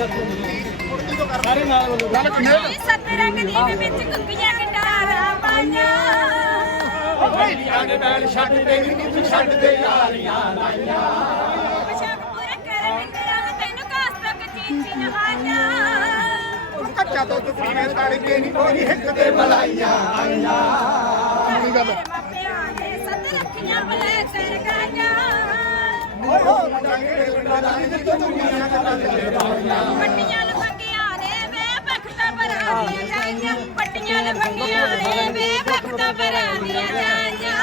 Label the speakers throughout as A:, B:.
A: ਸਾਰੇ ਨਾਲ ਬੋਲੋ
B: ਕੁੜੀ ਸੱਤ ਰੰਗ ਦੀ ਵਿੱਚ ਕੁੱਕੀਆਂ ਗਟਾਰਾਂ ਪਾਈਆਂ।
A: ਆਗੇ ਬੈਲ ਛੱਡ ਦੇ ਨੀ ਤੂੰ ਛੱਡ ਦੇ ਯਾਰੀਆਂ ਲਾਈਆਂ
B: ਪੋਸ਼ਾਕ ਪੂਰਾ ਕਰਨ ਕਰਾਂ ਤੈਨੂੰ ਕਾਸ ਤੱਕ ਚੀਚੀ ਨਹਾਈਆਂ
A: ਕੱਚਾ ਤੋਂ ਕੁੜੀ ਤੜ ਕੇ ਨੀ ਕੋਈ ਹਿੱਕ ਤੇ ਮਲਾਈਆਂ ਆਈਆਂ।
B: ਗੱਲ ਪੱਟੀਆਂ ਲਫੰਗੀਆਂ ਨੇ ਵੇ ਬਖਤਾ ਬਰਾਂ ਦੀਆਂ ਜਾਈਆਂ। ਪੱਟੀਆਂ ਲਫੰਗੀਆਂ ਨੇ ਵੇ ਬਖਤਾ ਬਰਾਂ ਦੀਆਂ ਜਾਈਆਂ।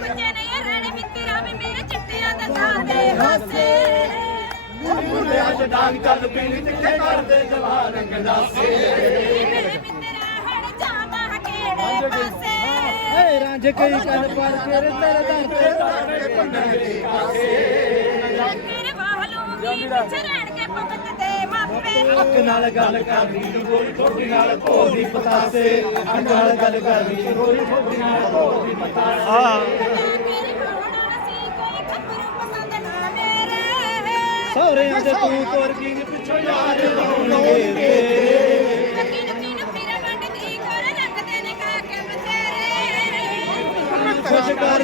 B: ਬੱਚੇ ਨੇ ਰਣ ਮਿੱਤਰਾ ਵੀ ਮੇਰੇ ਚਿੱਟਿਆਂ ਦੰਦਾਂ ਦੇ ਹਾਸੇ।
A: ਚੱਲ ਪੀਣੀ ਜਿੱਥੇ ਕਰਦੇ ਜਵਾਨ ਗੰਡਾਸੇ
B: ਮੇਰੇ ਮਿੱਤਰਾ ਹੜ ਜਾਵਾਂ ਕਿਹੜੇ ਪਾਸੇ।
C: ਏ ਰਾਂਝ ਕਈ ਕੰਨ ਪਰ ਤੇਰੇ ਤੇਰੇ ਦਰ ਤੇ
B: ਮੇਰੇ ਵਾਹਲੋਂ ਵੀ ਰਹਿਣ ਕੇ ਭਗਤ ਦੇ ਮਾਪੇ।
C: ਅੱਖ ਨਾਲ ਗੱਲ ਕਰਦੀ ਗੋਲੀ ਠੋਡੀ ਨਾਲ ਭੋਦੀ ਪਤਾਸੇ। ਅੱਖ ਨਾਲ ਗੱਲ ਕਰਦੀ ਗੋਲੀ ਠੋਡੀ ਨਾਲ ਭੋਦੀ ਪਤਾਸੇ। ਹਾਂ
B: ਮੇਰੇ ਹੋਣਾ ਸੀ ਕੋਈ ਖਬਰ ਪਸੰਦ ਨਾ ਮੇਰੇ।
C: ਸੌਰਿਆਂ ਦੇ ਤੂੰ ਤੋਰ ਕੀ ਪਿੱਛੋਂ ਯਾਰ ਲਾਉਣਗੇ।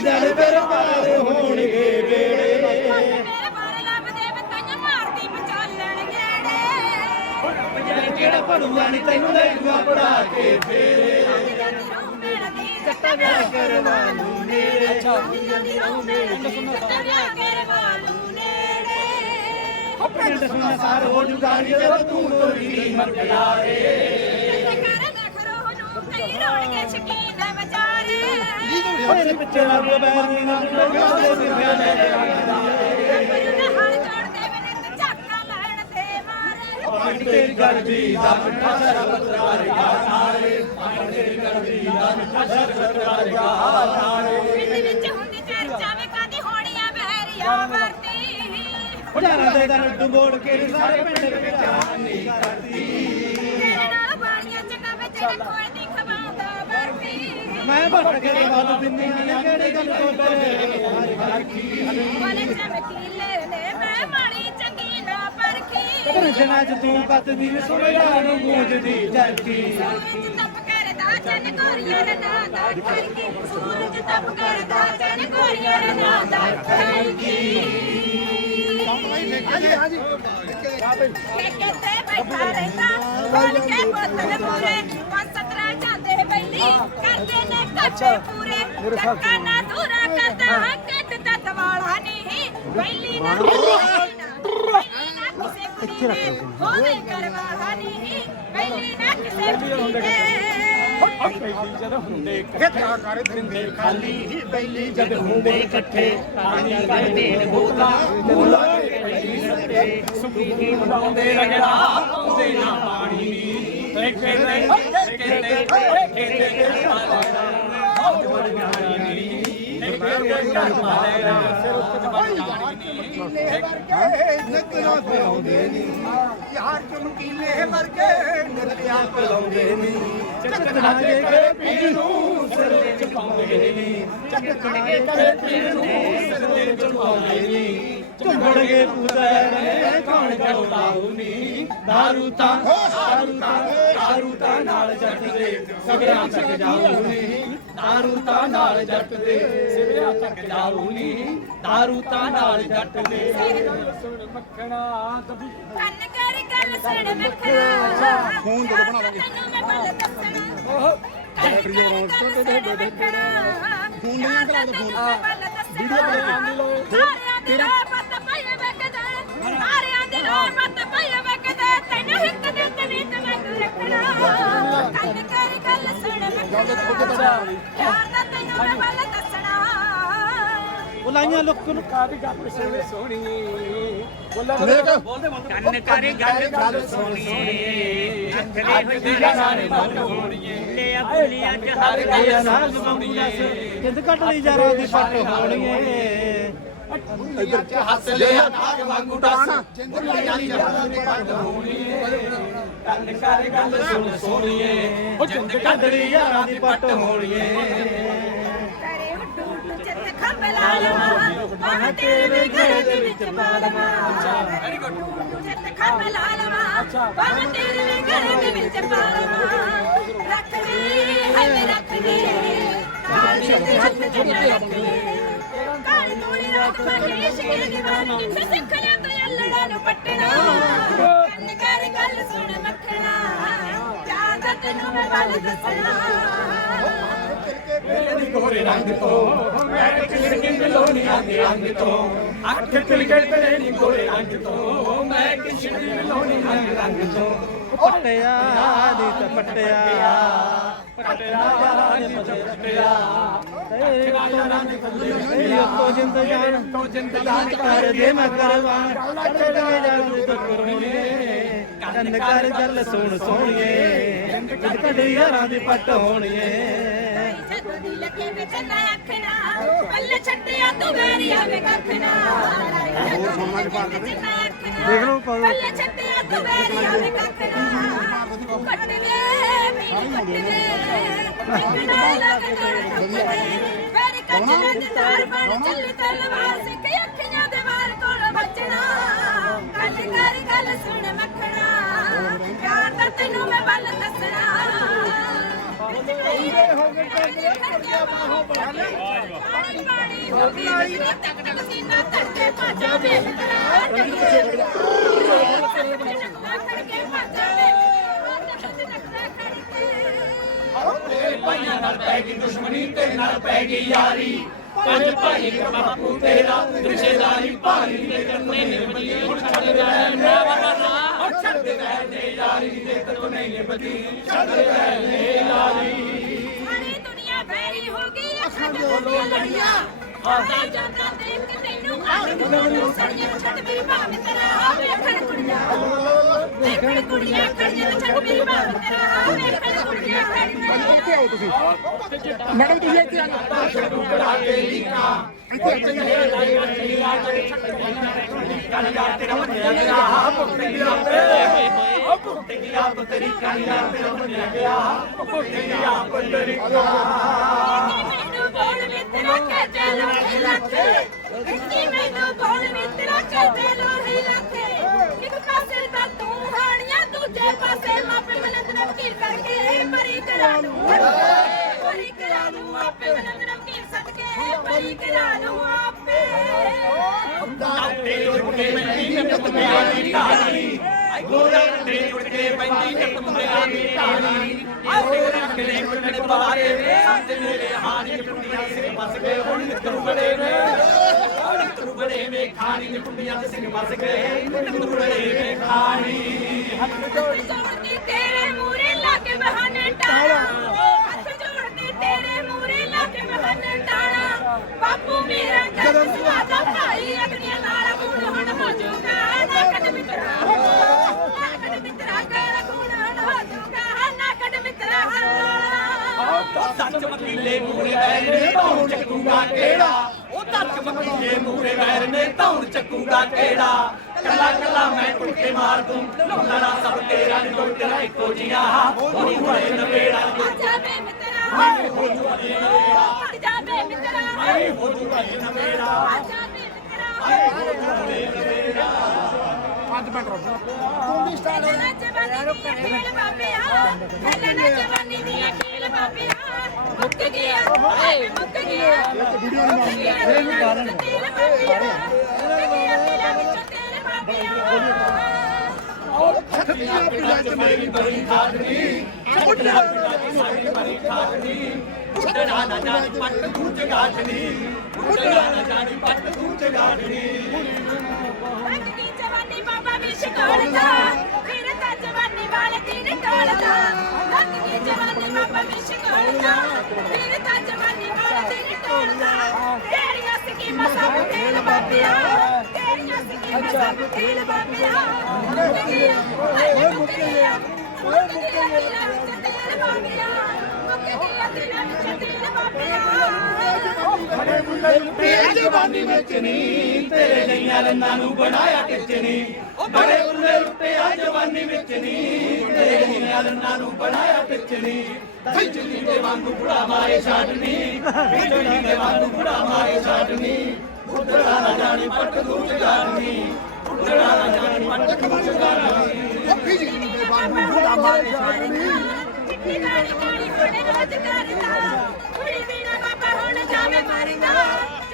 C: ਜਾਣ ਫਿਰ ਪਾਰ ਹੋਣਗੇ ਵੇੜੇ। ਕਿਹੜਾ ਪੜੂਆ ਨਹੀਂ ਤੈਨੂੰ ਲੈ ਜੂਆ ਪੜਾ ਕੇ ਫੇਰੇ ਜੱਟਾ ਵਿਆਹ ਕਰਵਾ ਲੂ ਨੇੜੇ।
B: ਨੇੜੇ
C: ਪਿੰਡ ਸੁਣਾ ਸਾਰ ਹੋ ਜੁਗਾੜੀ ਜਦੋਂ ਤੂੰ ਤੋਰੀ ਮਰ ਗਿਆ ਏ।
B: ਕਰ ਨਖਰੋ ਨੂੰ ਕਈ ਰੋਣਗੇ ਸ਼ਕੀਨ ਵਿਚਾਰੇ
C: ਓਏ ਪਿੱਛੇ ਰੱਬ ਬੈਰੀ ਨਾ ਲਗਾ ਦੇ ਮਿਲਿਆ ਨੇ
B: ਗੁਰੂ ਨੇ ਹਲ ਜੋੜਦੇ
C: ਤੇਰੀ ਗੱਲ ਦਾ ਮਿੱਠਾ ਸਾਰਾ ਬਤਰਾਰਿਆ ਨਾਲੇ ਤੇਰੀ ਗੱਲ ਦਾ ਮਿੱਠਾ ਸਾਰਾ ਬਤਰਾਰਿਆ ਨਾਲੇ
B: ਪਿੰਡ ਵਿੱਚ ਹੁੰਦੀ ਚਰਚਾ ਵੇ ਕਾਦੀ ਹੋਣੀਆਂ ਬਹਿਰੀਆਂ ਵਰਤੀ
C: ਹਜ਼ਾਰਾਂ ਦੇ ਦਰ ਡੁਬੋੜ ਕੇ ਸਾਰੇ ਪਿੰਡ ਵਿੱਚ ਹਾਨੀ ਕਰਦੀ
B: ਤੇਰੇ ਨਾਲ ਬਾਣੀਆਂ ਚੰਗਾ ਵੇ ਤੇਰੇ
C: ਮੈਂ ਭੱਟ ਕੇ ਵੱਲ ਦਿੰਦੀ ਨੇ ਕਿਹੜੀ ਗੱਲ ਤੋਂ ਡਰੇ? ਹਰ ਹਰ ਕੀ
B: ਵਾਲੇ ਚਮਕੀਲੇ ਨੇ ਮੈਂ ਮਾੜੀ ਚੰਗੀ ਨਾ ਪਰਖੀ।
C: ਕ੍ਰਿਸ਼ਨਾ ਚ ਤੂੰ ਕੱਤਦੀ ਸੁਣਿਆ ਨੂੰ ਗੂੰਜਦੀ
B: ਸੂਰਜ ਤਪ ਕਰਦਾ ਚੰਨ ਕੋਰੀਆਂ ਦਾ ਨਾਂ ਦਾ ਕਰਕੇ। ਸੂਰਜ ਤਪ ਕਰਦਾ ਚੰਨ ਕੋਰੀਆਂ ਦਾ ਨਾਂ ਦਾ ਕਰਕੇ। ਠੇਕੇ ਤੇ ਬੈਠਾ ਰਹਿੰਦਾ ਖੋਲ ਕੇ ਬੋਤਲ ਪੂਰੇ ਪੰਜ ਸਤਰਾਂ ਜਾਂਦੇ ਬੈਲੀ ਕਰਦੇ ਨੇ ਕੱਚੇ ਪੂਰੇ। ਟੱਕਾ ਨਾ ਦੂਰਾ ਕਰਦਾ ਕੱਟ ਦਾ ਦਵਾਲਾ ਨਹੀਂ। ਬੈਲੀ ਨਾ ਨਾ ਕਿਸੇ ਕੁੜੀ ਦੇ ਹੋਵੇ ਕਰਵਾਲਾ ਨਹੀਂ। ਬੈਲੀ ਨਾ ਕਿਸੇ ਕੁੜੀ ਦੇ।
A: ਪਹਿਲੀ ਜਦ ਹੁੰਦੇ ਇਕੱਠਾ ਕਰ ਦਿੰਦੇ ਖਾਲੀ ਹੀ ਪਹਿਲੀ ਜਦ ਹੁੰਦੇ ਇਕੱਠੇ ਪਾਣੀ ਕਰ ਦੇਣ ਬੋਲਾ ਬੋਲਾ ਪਹਿਲੀ ਸੱਤੇ ਸੁਖੀ ਕੀ ਬਣਾਉਂਦੇ ਰਗੜਾ ਪਾਉਂਦੇ ਨਾ ਪਾਣੀ ਨੀ ਠੇਕੇ ਤੇ ਠੇਕੇ ਤੇ ਠੇਕੇ ਤੇ
D: ਯਾਰ ਚਮਕੀਲੇ ਵਰਗੇ ਨੱਤਿਆਂ ਪਿਲਾਉਂਦੇ ਨੀ
A: ਚੱਕਣਾ ਕੇ ਕਰੇ ਪੀਰ ਨੂੰ ਸਿਰ ਤੇ ਪਾਉਂਦੇ ਨੀ ਚੱਕਣਾ ਕੇ ਕਰੇ ਪੀਰ ਨੂੰ ਸਿਰ ਤੇ ਪਾਉਂਦੇ ਨੀ
C: ਝੁੰਬੜਗੇ ਪੁੱਤਰ
A: ਕੌਣ ਕਰਤਾਉ ਨੀ ਦਾਰੂ ਤਾਂ ਦਾਰੂ ਤਾਂ ਦਾਰੂ ਤਾਂ ਨਾਲ ਜੱਟ ਦੇ ਸਗਰਾਂ ਤੱਕ ਜਾਊ ਨੀ ਦਾਰੂ ਤਾਂ ਨਾਲ ਜੱਟ ਦੇ ਸਿਵਿਆਂ ਤੱਕ ਜਾਊ ਨੀ ਦਾਰੂ ਤਾਂ ਨਾਲ ਜੱਟ ਦੇ ਸੁਣ ਮੱਖਣਾ ਦਬੀ
B: ਕੰਨ ਕਰ ਗੱਲ ਸੁਣ ਮੱਖਣਾ। ਫੋਨ ਦੇ ਬਣਾ ਲਾਂਗੇ। ਤੈਨੂੰ ਮੈਂ ਗੱਲ ਦੱਸਣਾ। ਓਹ। ਕੰਨ ਕਰ ਗੱਲ ਸੁਣ ਮੱਖਣਾ। ਫੋਨ ਨਹੀਂ ਕਰਾ ਦੋ ਫੋਨ ਵੀਡੀਓ ਬਣਾ ਲਓ। ਸਾਰਿਆਂ ਦੀ ਲੋੜ ਮਤ ਪਈ ਮਤ ਪਈ ਵੇਖਦਾ ਤੈਨੂੰ ਹਿੱਕ ਦੇ ਤੇ ਵੀ ਤੇ ਮੈਂ ਰੱਖਣਾ। ਕੰਨ ਕਰ ਗੱਲ ਸੁਣ ਮੱਖਣਾ ਯਾਰ ਦਾ ਤੈਨੂੰ ਮੈਂ ਗੱਲ ਦੱਸਣਾ।
C: ਬੁਲਾਈਆਂ ਲੋਕ ਨੂੰ
A: ਕਾਦੀ ਗੱਲ ਸੁਣ। ਸੋਹਣੀ
E: ਕੰਨ ਕਰੇ ਗੱਲ ਗੱਲ ਸੁਣੀਏ ਅੱਖਰੇ ਹੋਈ ਜਾਣੇ ਮਨ ਹੋਣੀਏ ਲੈ ਆ ਬੁਲੀਆਂ ਚ ਹਰ ਗੱਲ
C: ਦੱਸ। ਕਿੰਦ ਕੱਟ ਲਈ ਯਾਰਾਂ ਦੀ ਫੱਟ ਹੋਣੀਏ
A: ਹੱਸ ਲਿਆ ਨਾਗ ਵਾਂਗੂ ਟਾਸ ਜਿੰਦਰ ਲਈ ਪੱਟ ਹੋਣੀ ਕੰਨ ਕਰ ਗੱਲ ਸੁਣ ਸੋਹਣੀਏ ਉਹ ਜਿੰਦ
C: ਕੱਢ ਲਈ ਯਾਰਾਂ ਦੀ ਪੱਟ ਹੋਣੀਏ
B: ਤੇਰੇ ਉੱਡੂ ਉੱਡੂ ਚਿੱਤ ਖੰਭ ਲਾ ਲਵਾਂ ਬਾਬਾ ਤੇਰੇ ਵੀ ਘਰ ਦੇ ਵਿੱਚ ਪਾਲਵਾ ਵੈਰੀ ਗੁੱਡ ਜਿੱਤ ਖੰਭ ਲਾ ਲਵਾ ਬਾਬਾ ਤੇਰੇ ਵੀ ਘਰ ਦੇ ਵਿੱਚ ਪਾਲਵਾ ਰੱਖ ਦੇ ਹੈ ਰੱਖ ਦੇ ਕਾਲ ਦੇ ਹੱਥ ਜੁੜੇ ਰੱਖੇ ਕਾਲ
A: ਗੋਰੇ ਰੰਗ ਤੋਂ ਮੈਂ ਕਿਛੜ ਕੇ ਦੇ ਰੰਗ ਤੋਂ ਅੱਖ ਤਿਲ ਕੇ ਨੀ ਗੋਰੇ ਰੰਗ ਤੋਂ ਮੈਂ ਕਿਛੜ ਕੇ ਦੇ ਰੰਗ ਤੋਂ
C: ਪੱਟਿਆ ਨੀ ਤੇ ਪੱਟਿਆ
A: ਪਟਿਆ
C: ਕਰ ਦੇ ਮੈਂ ਕਰਵਾਨ ਕੱਢ ਦੇ ਕਰੋਣੀਏ ਕੰਨ ਕਰ ਗੱਲ ਸੁਣ ਸੋਣੀਏ ਕੱਢ ਯਾਰਾਂ ਦੀ ਪੱਟ ਹੋਣੀਏ
B: ਲੱਗੇ ਵਿੱਚ ਨਾ ਅੱਖਣਾ ਪੱਲੇ ਛੱਡਿਆ ਤੂੰ ਮੇਰੀ ਆਵੇ ਕੱਖਣਾ ਦੇਖ ਲਓ ਪੱਲੇ ਛੱਡਿਆ ਤੂੰ ਮੇਰੀ ਆਵੇ ਕੱਖਣਾ ਕੱਟ ਤੈਨੂੰ ਮੈਂ ਵੱਲ ਦੱਸਣਾ ਪਾਣੀ ਪਾਣੀ ਹੋ ਗਈ ਤੱਕ ਤੱਕ ਸੀਨਾ ਧੜਕੇ ਭਾਜਾ ਵੇਖ ਤਰਾ ਧੜਕੇ ਭਾਜਾ
A: ਭਾਈਆਂ ਨਾਲ ਪੈ ਗਈ ਦੁਸ਼ਮਣੀ ਤੇ ਨਾਲ ਪੈ ਗਈ ਯਾਰੀ। ਪੰਜ ਭਾਈ ਬਾਪੂ ਤੇਰਾ ਰਿਸ਼ਤੇਦਾਰੀ ਭਾਰੀ ਦੇ ਕਰਨੇ ਨੇ ਬਲੀ ਹੁਣ ਛੱਡ ਗਏ ਨੇ ਹੁਣ ਛੱਡ ਗਏ ਨੇ ਯਾਰੀ ਦੇ ਤੱਕ ਨਹੀਂ ਬਦੀ ਛੱਡ ਗਏ ਨੇ ਯਾਰੀ।
B: ਸਾਰੀ ਦੁਨੀਆ ਬੈਰੀ ਹੋ ਗਈ ਅੱਖਾਂ ਦੇ ਲੜੀਆਂ ਆਉਂਦਾ ਜਾਂਦਾ ਦੇਖ ਕੇ ਤੈਨੂੰ
D: ਇੱਥੇ ਆਓ ਤੁਸੀਂ ਮੈਡਮ ਤੁਸੀਂ ਇੱਥੇ ਆਓ
A: ਟੁਕੜਾ ਯਾਰ ਤੇਰਾ ਮੰਨਿਆ ਗਿਆ ਉਹ ਪੁੱਤ ਆਪ ਤੇਰੀ ਗੱਲ ਯਾਰ ਤੇਰਾ ਮੰਨਿਆ ਗਿਆ
B: ਮੈਨੂੰ ਬੋਲ ਮਿੱਤਰਾ ਕੇ ਚੱਲ ਵਹੀ ਲੱਥੇ ਕਿ ਇੱਕ ਪਾਸੇ ਤਾਂ ਤੂੰ ਹਾਣੀਆਂ ਦੂਜੇ ਪਾਸੇ ਮਾਪੇ ਮਲੰਦ ਨਮਕੀਰ ਕਰਕੇ ਮਰੀ ਕਰਾ ਲੂੰ ਮਰੀ ਕਰਾ ਲੂੰ ਆਪੇ ਮਲੰਦ ਨਮਕੀਰ ਸਦਕੇ ਮਰੀ ਕਰਾ ਲੂੰ ਆਪੇ
A: ਤੇ ਉੱਠ ਕੇ ਪੈਂਦੀ ਜੱਟ ਦੀ ਢਾਲੀ ਗੋਰਾ ਤੇ ਉੱਠ ਪੈਂਦੀ ਜੱਟ ਮੁੰਡਿਆਂ ਦੀ ਢਾਲੀ ਆਹ ਤੇਰੇ ਕਿਲੇ ਕੁੱਟਣ ਵੇ ਸੱਤ ਮੇਰੇ ਹਾਰੀ ਕੁੰਡੀਆਂ ਸਿਰ ਬਸ ਗਏ, ਹੁਣ ਨਿੱਤਰੂ ਬੜੇ ਵੇ ਹੁਣ ਨਿੱਤਰੂ ਬੜੇ ਵੇ ਖਾਣੀ ਦੇ ਕੁੰਡੀਆਂ ਸਿਰ ਬਸ ਗਏ ਨਿੱਤਰੂ ਬੜੇ ਵੇ ਖਾਣੀ।
B: ਹੱਥ ਜੋੜਦੀ ਤੇਰੇ ਮੂਰੇ ਲਾ ਕੇ ਬਹਾਨੇ ਟਾਣਾ ਹੱਥ ਜੋੜਦੀ ਤੇਰੇ ਮੂਰੇ ਲਾ ਕੇ ਬਹਾਨੇ ਟਾਣਾ ਬਾਪੂ ਮੇਰਾ ਜਦ ਸੁਆਦਾ ਭਾਈ ਅਗਨੀਆਂ ਨਾਲ ਮੂੜ ਹੁਣ ਹੋ ਜਾਊਗਾ ਨਾ ਕੱਢ ਮਿੱਤਰਾ ਨਾ ਕੱਢ ਮਿੱਤਰਾ ਗਾਲ ਖੂਨ ਹੁਣ ਹੋ ਜਾਊਗਾ ਨਾ ਕੱਢ ਮਿੱਤਰਾ
A: ਸੱਚ ਮਕੀਲੇ ਮੂਰੇ ਵੈਰ ਨੇ ਧੌਣ ਚੱਕੂਗਾ ਕਿਹੜਾ? ਉਹ ਸੱਚ ਮਕੀਲੇ ਮੂਰੇ ਵੈਰ ਨੇ ਧੌਣ ਚੱਕੂਗਾ ਕਿਹੜਾ? ਕੱਲਾ ਕੱਲਾ ਮੈਂ ਟੁੱਟੇ ਮਾਰ ਦੂੰ ਲੋਕਾਂ ਸਭ ਤੇਰਾ ਨੀ ਟੁੱਟਣਾ ਇੱਕੋ ਜਿਹਾ। ਹੋਣੀ ਹੋਏ ਨਵੇੜਾ।
B: ਬੇ ਮਿੱਤਰਾ ਹਾਏ ਹੋ ਜਾਊਗਾ ਆਜਾ ਬੇ ਮਿੱਤਰਾ ਹਾਏ
A: ਹੋ ਜੂਗਾ ਨਵੇੜਾ।
B: ਬੇ ਮਿੱਤਰਾ
D: ਅੱਜ ਮੈਂ ਡਰੋਪ ਤੂੰ ਵੀ ਸਟਾਰਟ ਹੋ।
B: ਨਾ ਜਵਾਨੀ ਦੀਆਂ ਖੇਲ ਪਹਿਲਾਂ ਨਾ ਜਵਾਨੀ ਦੀਆਂ ਖੇਲ ਬਾਬਿਆ ਮੁੱਕ ਗਿਆ। ਹਾਏ ਮੁੱਕ ਗਿਆ।
D: ਵੀਡੀਓ ਨਹੀਂ
B: ਮੁੱਕ ਗਿਆ ਤੇਰਾ ਗਾਣਾ ਤੇਰੇ ਬਾਬਿਆ ਮੁੱਕ ਗਿਆ ਤੇਰਾ ਵਿੱਚ ਤੇਰੇ ਬਾਬਿਆ
D: ਛੱਤੀਆਂ ਪਿਲਾ ਚ ਮੇਰੀ
A: ਬੜੀ ਖਾਦਨੀ। ਛੁੱਟਣਾ ਸਾਡੀ ਬੜੀ ਖਾਦਨੀ। ਉੱਡਣਾ ਨਾ ਜਾਣੀ ਪੱਟ ਤੂੰ ਜਗਾਟਨੀ ਉੱਡਣਾ ਨਾ ਜਾਣੀ ਪੱਟ ਤੂੰ ਜਗਾਟਨੀ
B: ਬਾਬਿਆ, ਤੇਰੀਆਂ ਸਕੀਮਾਂ ਸਭ ਬਾਬਿਆ। ਓਏ ਮੁੱਕ ਗਿਆ ਓਏ ਮੁੱਕ ਗਿਆ ਤੇਲ ਬਾਬਿਆ। ਮੁੱਕ ਗਿਆ ਤੇਰਾ ਵਿੱਚ ਤੇਲ ਬਾਬਿਆ।
A: ਤੇਰੀ ਜਵਾਨੀ ਵਿੱਚ ਨਹੀਂ ਤੇਰੇ ਜਈਆਂ ਰੰਨਾਂ ਨੂੰ ਬਣਾਇਆ ਕਿਚ ਨਹੀਂ ਬੜੇ ਉੱਲੇ ਉੱਤੇ ਜਵਾਨੀ ਵਿੱਚ ਨਹੀਂ ਤੇਰੇ ਜਈਆਂ ਰੰਨਾਂ ਨੂੰ ਬਣਾਇਆ ਕਿਚ ਨਹੀਂ ਬਿਜਲੀ ਦੇ ਵਾਂਗੂ ਬੁੜਾ ਮਾਰੇ ਛਾੜਨੀ ਬਿਜਲੀ ਦੇ ਵਾਂਗੂ ਬੁੜਾ ਮਾਰੇ ਛਾੜਨੀ ਉੱਡਣਾ ਨਾ ਪੱਟ ਨੂੰ ਜਗਾਣੀ ਉੱਡਣਾ ਨਾ ਜਾਣੀ ਪੱਟ ਨੂੰ ਜਗਾਣੀ
B: ਚਿੱਟੀ ਗਾੜੀ ਗਾੜੀ ਹੋਣੇ ਰੋਜ਼ ਕਰਦਾ ਕੁੜੀ ਵੀਣਾ ਬਾਬਾ ਹੁਣ ਜਾਵੇ ਮਰਦਾ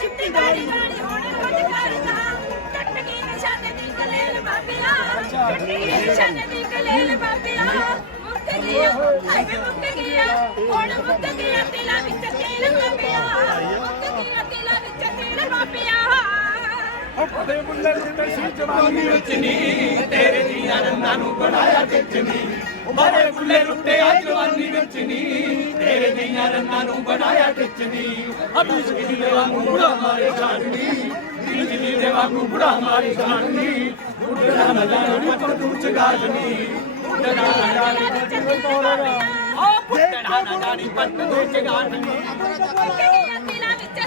B: ਚਿੱਟੀ ਗਾੜੀ ਗਾੜੀ ਹੋਣੇ ਰੋਜ਼ ਕਰਦਾ ਟੱਟ ਗਈ ਨਿਸ਼ਾਨੇ ਦੀ ਕਲੇਲ ਬਾਬਿਆ ਟੱਟ ਗਈ ਨਿਸ਼ਾਨੇ ਦੀ ਕਲੇਲ ਬਾਬਿਆ ਮੁੱਕ ਗਿਆ ਹਾਏ ਵੇ ਮੁੱਕ ਗਿਆ ਹੁਣ ਮੁੱਕ ਗਿਆ ਤਿਲਾ ਵਿੱਚ ਤੇਲ ਬਾਬਿਆ, ਮੁੱਕ ਗਿਆ ਤਿਲਾ ਵਿੱਚ ਤੇਲ ਬਾਬਿਆ।
A: ਫਤੇ ਬੁੱਲੇ ਲੁੱਟੇ ਸੀ ਜਵਾਨੀ ਵਿੱਚ ਨੀ ਤੇਰੇ ਜੀਆਂ ਰੰਨਾਂ ਨੂੰ ਬਣਾਇਆ ਟਿੱਚ ਨੀ ਮਾਰੇ ਬੁੱਲੇ ਲੁੱਟੇ ਆ ਜਵਾਨੀ ਵਿੱਚ ਨੀ ਤੇਰੇ ਜੀਆਂ ਰੰਨਾਂ ਨੂੰ ਬਣਾਇਆ ਟਿੱਚ ਨੀ ਅਬੀਸ ਕੀ ਵਾਂਗੂ ਬੁੜਾ ਮਾਰੇ ਛਾੜਨੀ ਬਿਜਲੀ ਦੇ ਵਾਂਗੂ ਬੁੜਾ ਮਾਰੇ ਛਾੜਨੀ ਉੱਡਣਾ ਨਾ ਜਾਣੀ ਪੱਟ ਨੂੰ ਉੱਡਣਾ ਨਾ ਜਾਣੀ ਓ ਪੁੱਟਣਾ ਨਾ ਜਾਣੀ ਪੱਟ ਨੂੰ ਜਗਾਣੀ
B: ਮੁੱਕ ਗਿਆ ਤਿਲਾ ਵਿੱਚ